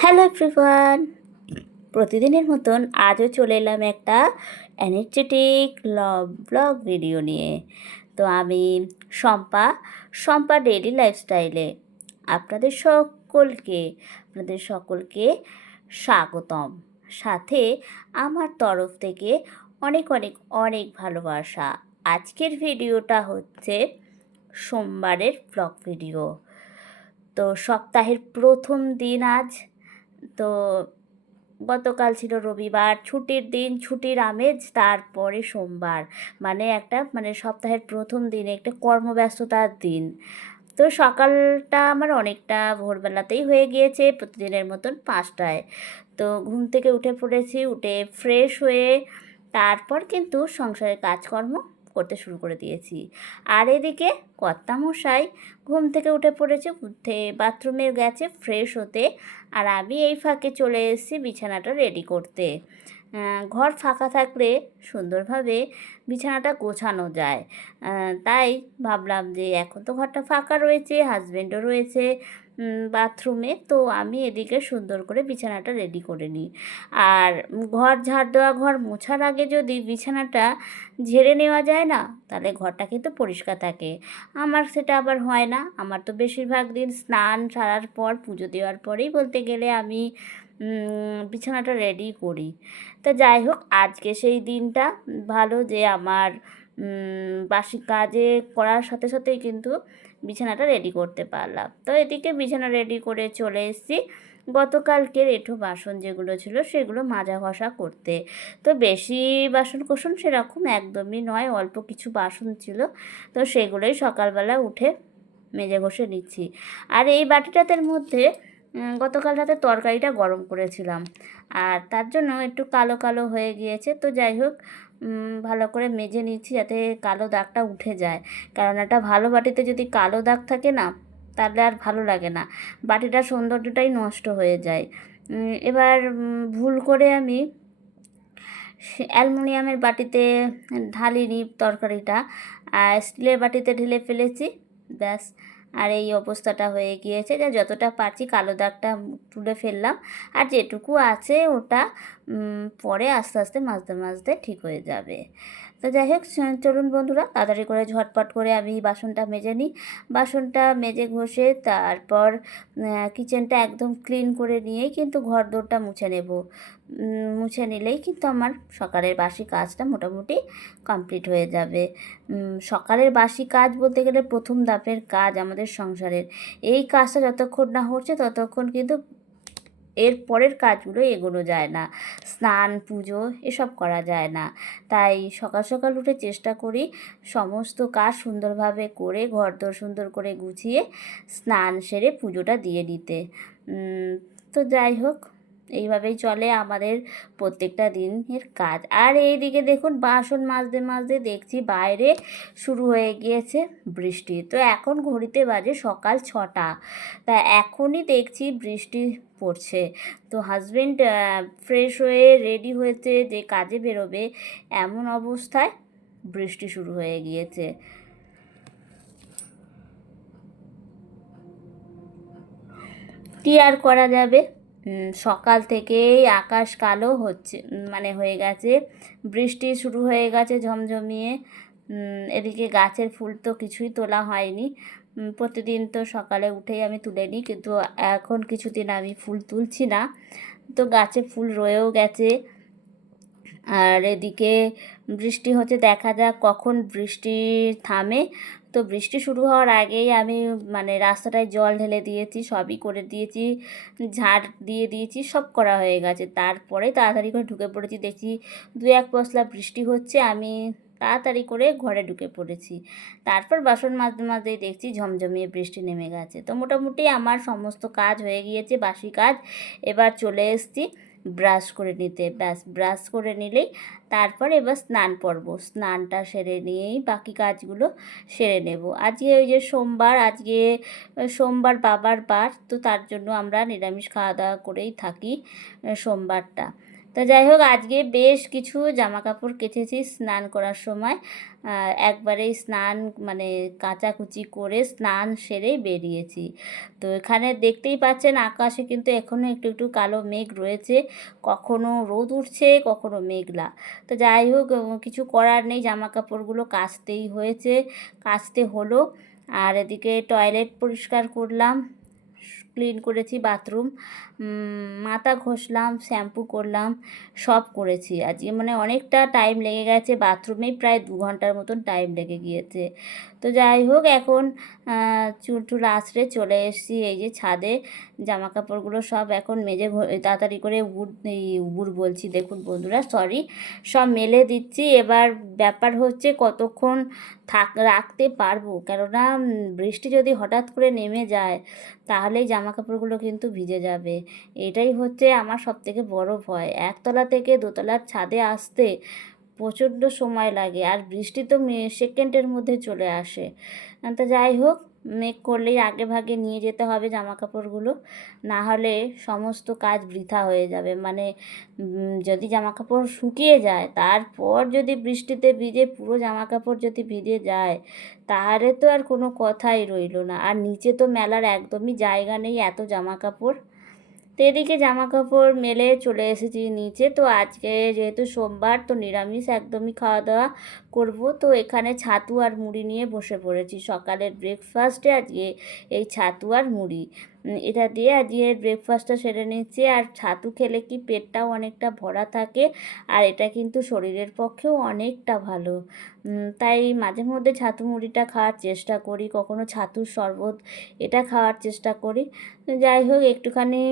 Hello everyone, প্রতিদিনের মতন আজও চলে এলাম একটা এনার্জেটিক ব্লগ ভিডিও নিয়ে। তো আমি শম্পা ডেইলি লাইফস্টাইলে আপনাদের সকলকে স্বাগতম। সাথে আমার তরফ থেকে অনেক অনেক অনেক ভালোবাসা। আজকের ভিডিওটা হচ্ছে সোমবারের ব্লগ ভিডিও। তো সপ্তাহের প্রথম দিন আজ। তো গতকাল ছিল রবিবার, ছুটির দিন, ছুটির আমেজ। তারপরে সোমবার মানে সপ্তাহের প্রথম দিনে একটা কর্মব্যস্ততার দিন। তো সকালটা আমার অনেকটা ভোরবেলাতেই হয়ে গিয়েছে, প্রতিদিনের মতন 5টায়। তো ঘুম থেকে উঠে পড়েছি, উঠে ফ্রেশ হয়ে তারপর কিন্তু সংসারের কাজকর্ম করতে শুরু করে দিয়েছি। আর এদিকে কর্তামশাই ঘুম থেকে উঠে পড়েছে, উঠে বাথরুমে গেছে ফ্রেশ হতে, আর আমি এই ফাঁকে চলে এসেছি বিছানাটা রেডি করতে। ঘর ফাঁকা থাকলে সুন্দরভাবে বিছানাটা গোছানো যায়। তাই ভাবলাম যে এখন তো ঘরটা ফাঁকা রয়েছে, হাজব্যান্ডও রয়েছে বাথরুমে, তো আমি এদিকে সুন্দর করে বিছানাটা রেডি করে নিই। আর ঘর ঝাড় দেওয়া, ঘর মোছার আগে যদি বিছানাটা ঝেড়ে নেওয়া যায় না, তাহলে ঘরটা কিন্তু পরিষ্কার থাকে। আমার সেটা আবার হয় না। আমার তো বেশিরভাগ দিন স্নান সারার পর, পুজো দেওয়ার পরেই বলতে গেলে আমি বিছানাটা রেডি করি। তা যাই হোক, আজকে সেই দিনটা ভালো যে আমার বাসি কাজে করার সাথে সাথেই কিন্তু বিছানাটা রেডি করতে পারলাম। তো এদিকে বিছানা রেডি করে চলে এসেছি গতকালকের এঁঠো বাসন যেগুলো ছিল সেগুলো মাজা ঘষা করতে। তো বেশি বাসন কোসন সেরকম একদমই নয়, অল্প কিছু বাসন ছিল, তো সেগুলোই সকালবেলা উঠে মেজে ঘষে নিচ্ছি। আর এই বাটিটাতের মধ্যে গতকাল রাতে তরকারিটা গরম করেছিলাম, আর তার জন্য একটু কালো কালো হয়ে গিয়েছে। তো যাই হোক, ভালো করে মেজে নিচ্ছি যাতে কালো দাগটা উঠে যায়। কারণ একটা ভালো বাটিতে যদি কালো দাগ থাকে না, তাহলে আর ভালো লাগে না, বাটিটার সৌন্দর্যটাই নষ্ট হয়ে যায়। এবার ভুল করে আমি অ্যালুমিনিয়ামের বাটিতে ঢালিনি তরকারিটা, আর স্টিলের বাটিতে ঢেলে ফেলেছি, ব্যাস। আর এই অবস্থাটা হয়ে গিয়েছে, যে যতটা পারছি কালো দাগটা তুলে ফেললাম, আর যেটুকু আছে ওটা পরে আস্তে আস্তে মাজতে মাজতে ঠিক হয়ে যাবে। তো যাই হোক, চলুন বন্ধুরা, তাড়াতাড়ি করে ঝটপট করে আমি বাসনটা মেজে নিই। বাসনটা মেজে ঘষে তারপর কিচেনটা একদম ক্লিন করে নিয়েই কিন্তু ঘর দোরটা মুছে নেব। মুছে নিলেই কিন্তু আমার সকালের বাসি কাজটা মোটামুটি কমপ্লিট হয়ে যাবে। সকালের বাসি কাজ বলতে গেলে প্রথম ধাপের কাজ আমাদের সংসারের। এই কাজটা যতক্ষণ না হচ্ছে ততক্ষণ কিন্তু এর পরের কাজগুলো এগোনো যায় না, স্নান পুজো এসব করা যায় না। তাই সকাল সকাল উঠে চেষ্টা করি সমস্ত কাজ সুন্দরভাবে করে, ঘরদোর সুন্দর করে গুছিয়ে স্নান সেরে পুজোটা দিয়ে নিতে। তো যাই হোক, এইভাবেই চলে আমাদের প্রত্যেকটা দিনের কাজ। আর এইদিকে দেখুন, বাসন মাজতে মাজতে দেখছি বাইরে শুরু হয়ে গিয়েছে বৃষ্টি। তো এখন ঘড়িতে বাজে সকাল 6টা, তা এখনই দেখছি বৃষ্টি পড়ছে। তো হাজব্যান্ড ফ্রেশ হয়ে রেডি হয়েছে যে কাজে বেরোবে, এমন অবস্থায় বৃষ্টি শুরু হয়ে গিয়েছে। কী আর করা যাবে, সকাল থেকেই আকাশ কালো হচ্ছে, হয়ে গেছে, বৃষ্টি শুরু হয়ে গেছে ঝমঝমিয়ে। এদিকে গাছের ফুল তো কিছুই তোলা হয়নি। প্রতিদিন তো সকালে উঠেই আমি তুলে নিই, কিন্তু এখন কিছুদিন আমি ফুল তুলছি না, তো গাছে ফুল রয়েও গেছে। আর এদিকে বৃষ্টি হচ্ছে, দেখা যাক কখন বৃষ্টি থামে। তো বৃষ্টি শুরু হওয়ার আগেই আমি রাস্তাটায় জল ঢেলে দিয়েছি, সবই করে দিয়েছি, ঝাড় দিয়ে দিয়েছি, সব করা হয়ে গেছে। তারপরে তাড়াতাড়ি করে ঢুকে পড়েছি, দেখছি 2-1 পশলা বৃষ্টি হচ্ছে, আমি তাড়াতাড়ি করে ঘরে ঢুকে পড়েছি। তারপর বাসন মাজতে মাজতেই দেখছি ঝমঝমিয়ে বৃষ্টি নেমে গেছে। তো মোটামুটি আমার সমস্ত কাজ হয়ে গিয়েছে, বাসি কাজ। এবার চলে এসেছি ব্রাশ করে নিতে, ব্যাস ব্রাশ করে নিলেই তারপর এবার স্নান পর্ব, স্নানটা সেরে নিয়েই বাকি কাজগুলো সেরে নেব। আজকে ওই যে সোমবার, আজকে সোমবার বাবার বার, তো তার জন্য আমরা নিরামিষ খাওয়া দাওয়া করেই থাকি সোমবারটা। তো যাই হোক, আজকে বেশ কিছু জামা কাপড় কেচেছি স্নান করার সময়। একবারেই স্নান মানে কাচাকুচি করে স্নান সেরেই বেরিয়েছি। তো এখানে দেখতেই পাচ্ছেন আকাশে কিন্তু এখনও একটু একটু কালো মেঘ রয়েছে, কখনো রোদ উঠছে কখনো মেঘলা। তো যাই হোক, কিছু করার নেই, জামা কাপড়গুলো কাচতেই হয়েছে, কাচতে হলো। আর এদিকে টয়লেট পরিষ্কার করলাম, ক্লিন করেছি বাথরুম, মাথা ঘষলাম, শ্যাম্পু করলাম, সব করেছি। আজকে মানে অনেকটা টাইম লেগে গেছে, বাথরুমেই প্রায় 2 ঘন্টার মতন টাইম লেগে গিয়েছে। তো যাই হোক, এখন চুল টুল আঁচড়ে চলে এসেছি এই যে ছাদে। জামা কাপড়গুলো সব এখন মেজে তাড়াতাড়ি করে উবুর বলছি, দেখুন বন্ধুরা, সরি, সব মেলে দিচ্ছি। এবার ব্যাপার হচ্ছে কতক্ষণ রাখতে পারবো, কেননা বৃষ্টি যদি হঠাৎ করে নেমে যায় তাহলেই জামা কাপড়গুলো কিন্তু ভিজে যাবে। এটাই হচ্ছে আমার সবথেকে বড় ভয়। একতলা থেকে দোতলার ছাদে আসতে প্রচণ্ড সময় লাগে, আর বৃষ্টি তো সেকেন্ডের মধ্যে চলে আসে। তো যাই হোক, মেঘ করলেই আগে ভাগে নিয়ে যেতে হবে জামা কাপড়গুলো, না হলে সমস্ত কাজ বৃথা হয়ে যাবে। মানে যদি জামা কাপড় শুকিয়ে যায়, তারপর যদি বৃষ্টিতে ভিজে পুরো জামা কাপড় যদি ভিজে যায়, তাহলে তো আর কোনো কথাই রইলো না। আর নিচে তো মেলার একদমই জায়গা নেই, এত জামা কাপড়। তো এদিকে জামা কাপড় মেলে চলে এসেছি নিচে। তো আজকে যেহেতু সোমবার, তো নিরামিষ একদমই খাওয়া দাওয়া করব। তো এখানে ছাতু আর মুড়ি নিয়ে বসে পড়েছি। সকালের ব্রেকফাস্টে আজকে এই ছাতু আর মুড়ি, এটা দিয়ে আজকে ব্রেকফাস্টটা সেরে নিচ্ছি। আর ছাতু খেলে কি পেটটাও অনেকটা ভরা থাকে, আর এটা কিন্তু শরীরের পক্ষেও অনেকটা ভালো। তাই মাঝে মধ্যে ছাতু মুড়িটা খাওয়ার চেষ্টা করি, কখনো ছাতুর শরবত এটা খাওয়ার চেষ্টা করি। যাই হোক, একটুখানি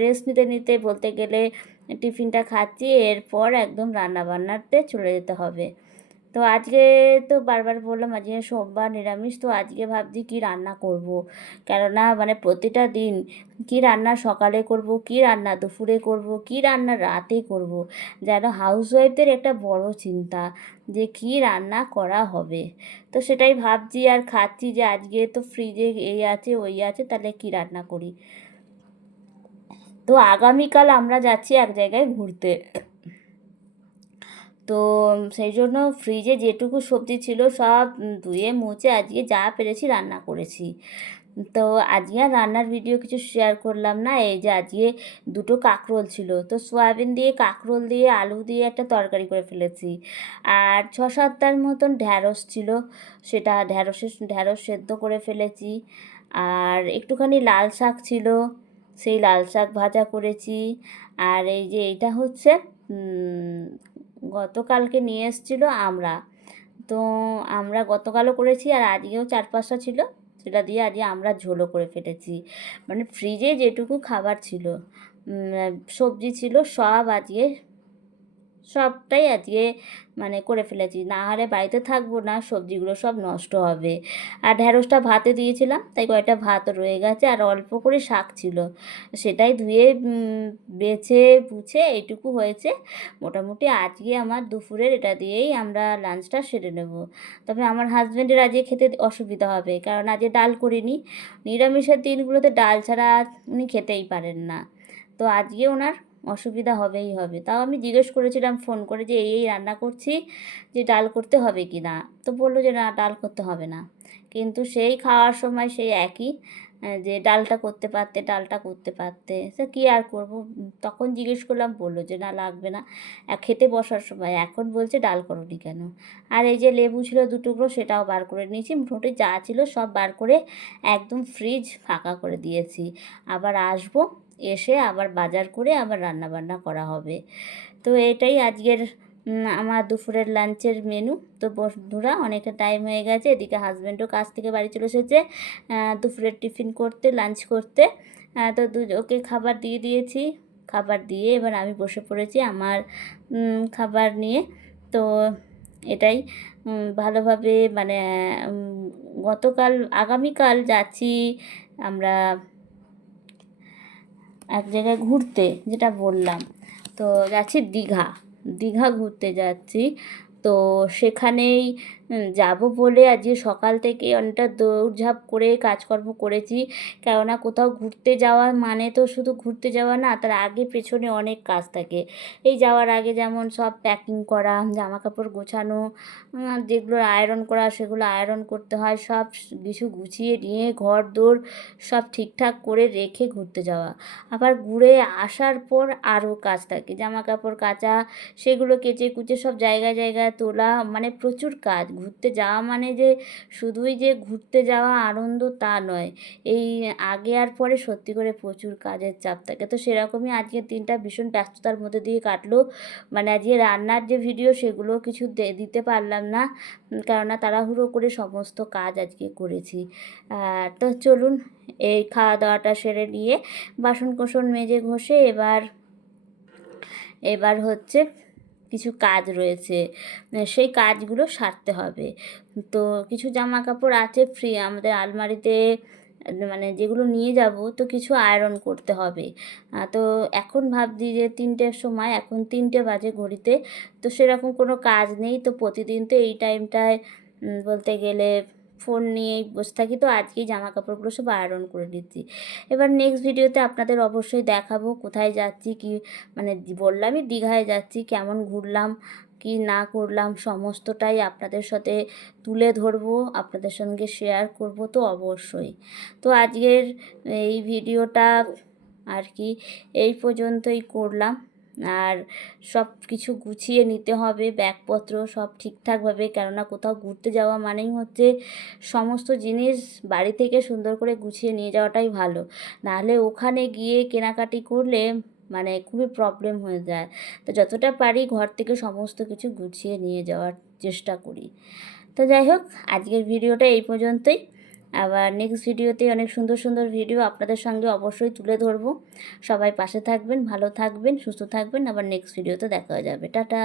রেস্ট নিতে নিতে বলতে গেলে টিফিনটা খাচ্ছি, এরপর একদম রান্নাবান্নাতে চলে যেতে হবে। তো আজকে তো বারবার বললাম আজকে সোমবার নিরামিষ। তো আজকে ভাবছি কি রান্না করব, কেননা মানে প্রতিটা দিন কি রান্না সকালে করব, কি রান্না দুপুরে করব, কি রান্না রাতে করব, যেন হাউসওয়াইফদের একটা বড় চিন্তা যে কি রান্না করা হবে। তো সেটাই ভাবছি আর খাচ্ছি, যে আজকে তো ফ্রিজে এই আছে ওই আছে, তাহলে কি রান্না করি। তো আগামীকাল আমরা যাচ্ছি এক জায়গায় ঘুরতে। তো সেই জন্য ফ্রিজে যেটুকু সবজি ছিল সব ধুয়ে মুছে আজকে যা পেরেছি রান্না করেছি। তো আজকে আর রান্নার ভিডিও কিছু শেয়ার করলাম না। এই যে আজকে 2টো কাঁকরোল ছিল, তো সয়াবিন দিয়ে কাঁকরোল দিয়ে আলু দিয়ে একটা তরকারি করে ফেলেছি। আর 6-7টার মতন ঢ্যাঁড়স ছিল, সেটা ঢ্যাঁড়স সেদ্ধ করে ফেলেছি। আর একটুখানি লাল শাক ছিল, সেই লাল শাক ভাজা করেছি। আর এই যে এইটা হচ্ছে গতকালকে নিয়ে এসেছিলো আমরা, তো আমরা গতকালও করেছি আর আজকেও 4-5টা ছিল, সেটা দিয়ে আজকে আমরা ঝোলও করে ফেলেছি। মানে ফ্রিজে যেটুকু খাবার ছিল, সবজি ছিল, সবটাই আজকে মানে করে ফেলেছি, না হলে বাড়িতে থাকবো না, সবজিগুলো সব নষ্ট হবে। আর ঢ্যাঁড়সটা ভাতে দিয়েছিলাম, তাই কয়েকটা ভাত রয়ে গেছে, আর অল্প করে শাক ছিল, সেটাই ধুয়ে বেছে বুছে এইটুকু হয়েছে। মোটামুটি আজকে আমার দুপুরের এটা দিয়েই আমরা লাঞ্চটা সেরে নেব। তবে আমার হাজব্যান্ডের আজকে খেতে অসুবিধা হবে, কারণ আজকে ডাল করিনি। নিরামিষের দিনগুলোতে ডাল ছাড়া উনি খেতেই পারেন না, তো আজকে ওনার অসুবিধা হবেই হবে। তাও আমি জিজ্ঞেস করেছিলাম ফোন করে যে এই রান্না করছি, যে ডাল করতে হবে কি না, তো বললো যে না, ডাল করতে হবে না। কিন্তু সেই খাওয়ার সময় সেই একই, যে ডালটা করতে পারতে, সে কী আর করবো। তখন জিজ্ঞেস করলাম, বললো যে না, লাগবে না। খেতে বসার সময় এখন বলছে ডাল করোনি কেন। আর এই যে লেবু ছিল 2 টুকরো, সেটাও বার করে নিয়েছি। মোটামুটি যা ছিল সব বার করে একদম ফ্রিজ ফাঁকা করে দিয়েছি। আবার আসবো, এসে আবার বাজার করে আবার রান্নাবান্না করা হবে। তো এটাই আজকের আমার দুপুরের লাঞ্চের মেনু। তো বন্ধুরা, অনেকটা টাইম হয়ে গেছে, এদিকে হাজব্যান্ডও কাজ থেকে বাড়ি চলে এসেছে দুপুরের টিফিন করতে, লাঞ্চ করতে। তো ওকে খাবার দিয়ে দিয়েছি, খাবার দিয়ে এবার আমি বসে পড়েছি আমার খাবার নিয়ে। তো এটাই ভালোভাবে মানে আগামীকাল যাচ্ছি আমরা এক জায়গায় ঘুরতে, যেটা বললাম। তো যাচ্ছি দীঘা ঘুরতে যাচ্ছি। তো সেখানেই যাব বলে আজকে সকাল থেকে অনেকটা দৌড়ঝাঁপ করে কাজকর্ম করেছি। কেননা কোথাও ঘুরতে যাওয়া মানে তো শুধু ঘুরতে যাওয়া না, তার আগে পেছনে অনেক কাজ থাকে। এই যাওয়ার আগে যেমন সব প্যাকিং করা, জামাকাপড় গোছানো, যেগুলো আয়রন করা সেগুলো আয়রন করতে হয়, সব কিছু গুছিয়ে নিয়ে ঘরদোর সব ঠিকঠাক করে রেখে ঘুরতে যাওয়া। আবার ঘুরে আসার পর আরও কাজ থাকে, জামাকাপড় কাচা, সেগুলো কেচে কুচে সব জায়গায় জায়গায় তোলা, মানে প্রচুর কাজ। ঘুরতে যাওয়া মানে যে শুধুই যে ঘুরতে যাওয়া আনন্দ তা নয়, এই আগে আর পরে সত্যি করে প্রচুর কাজের চাপ থাকে। তো সেরকমই আজকের দিনটা ভীষণ ব্যস্ততার মধ্যে দিয়ে কাটলো। মানে আজকে রান্নার যে ভিডিও সেগুলো কিছু দিতে পারলাম না, কেননা তাড়াহুড়ো করে সমস্ত কাজ আজকে করেছি। তো চলুন এই খাওয়া দাওয়াটা সেরে নিয়ে বাসন কোসন মেজে ঘষে এবার হচ্ছে কিছু কাজ রয়েছে, সেই কাজগুলো সারতে হবে। তো কিছু জামা কাপড় আছে আমাদের আলমারিতে, মানে যেগুলো নিয়ে যাব, তো কিছু আয়রন করতে হবে। তো এখন ভাবছি যে 3টের সময়, এখন 3টে বাজে ঘড়িতে, তো সেরকম কোনো কাজ নেই। তো প্রতিদিন তো এই টাইমটায় বলতে গেলে ফোন নিয়েই বসে থাকি, তো আজকেই জামা কাপড়গুলো সব আয়রন করে দিচ্ছি। এবার নেক্সট ভিডিওতে আপনাদের অবশ্যই দেখাবো কোথায় যাচ্ছি, কি মানে বললামই দীঘায় যাচ্ছি, কেমন ঘুরলাম কি না করলাম সমস্তটাই আপনাদের সাথে তুলে ধরবো, আপনাদের সঙ্গে শেয়ার করব তো অবশ্যই। তো আজকের এই ভিডিওটা আর কি এই পর্যন্তই করলাম। আর সব কিছু গুছিয়ে নিতে হবে, ব্যাগপত্র সব ঠিকঠাকভাবে, কেননা কোথাও ঘুরতে যাওয়া মানেই হচ্ছে সমস্ত জিনিস বাড়ি থেকে সুন্দর করে গুছিয়ে নিয়ে যাওয়াটাই ভালো। নাহলে ওখানে গিয়ে কেনাকাটি করলে মানে খুবই প্রবলেম হয়ে যায়। তো যতটা পারি ঘর থেকে সমস্ত কিছু গুছিয়ে নিয়ে যাওয়ার চেষ্টা করি। তো যাই হোক, আজকের ভিডিওটা এই পর্যন্তই। আবার নেক্সট ভিডিওতে অনেক সুন্দর সুন্দর ভিডিও আপনাদের সঙ্গে অবশ্যই তুলে ধরবো। সবাই পাশে থাকবেন, ভালো থাকবেন, সুস্থ থাকবেন। আবার নেক্সট ভিডিওতে দেখা হয়ে যাবে। টাটা।